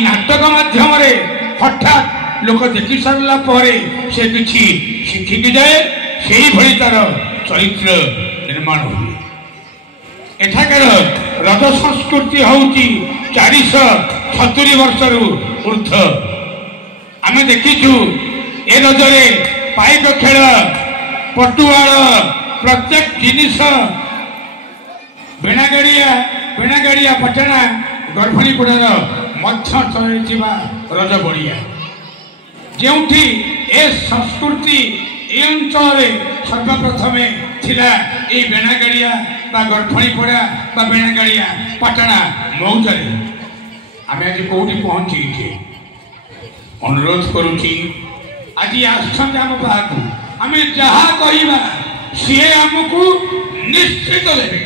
नाटक माध्यम हठात लोक देखी सारा से किसी शिखिकी जाए से भली तार चरित्र निर्माण हुए। एठाकर रज संस्कृति हूँ 470 वर्ष ऊर्ध। आम देखीचु ए रजरे पाइक खेल पटुआल प्रत्येक जिनिस बेणागाड़िया पटना गर्भणी पड़ार मध्य चल रज बड़िया जो ए संस्कृति ए अंचल सर्वप्रथम थिला ए बेणागाड़िया गर्भणी पड़ा बेणागाड़िया पटना मौजारे आम आज कौटी पहुंची अनुरोध करुच्ची आज आम बाहर आम जहा कहवा सी आमको निश्चित देवे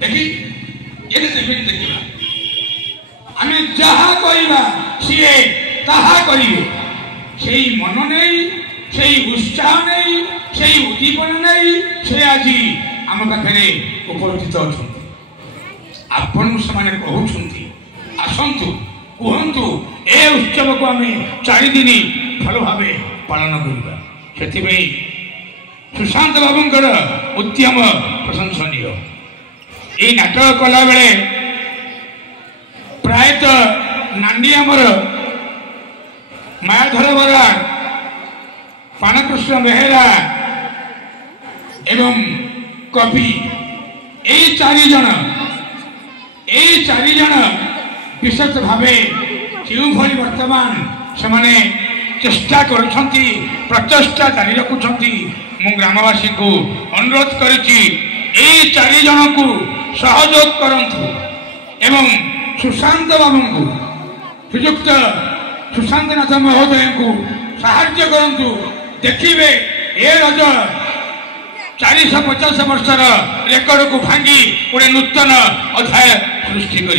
देखी देखा आम जहा कहवा सी ताहा करिवे से मन नहीं से उत्साह नहीं से उद्दीपन नहीं से आज आम पाखे उपस्थित अच्छा आपण से कहते आसतु कहतु ए उत्सव को आम 4 दिन भल भाव पालन करवा से सुशांत बाबूंकर उद्यम प्रशंसनीय। ये नाटक कला बेले प्रायतः नांडी आमर मायाधर बरा पानकृष्ण बेहेरा एवं कवि यही 4 जन विशेष भाव जो भली वर्तमान से माने चेष्टा करुछंती प्रचेष्टा जारी रखुंट मु ग्रामवासी को अनुरोध करी 4 जन को सहयोग करंतु एवं सुशांत बाबू को श्रीजुक्त सुशांत नाथ महोदय को साहाय्य करंतु देखिए ए रज 450 वर्षर रेकर्ड को भांगी गोटे नूतन अध्याय सृष्टि कर।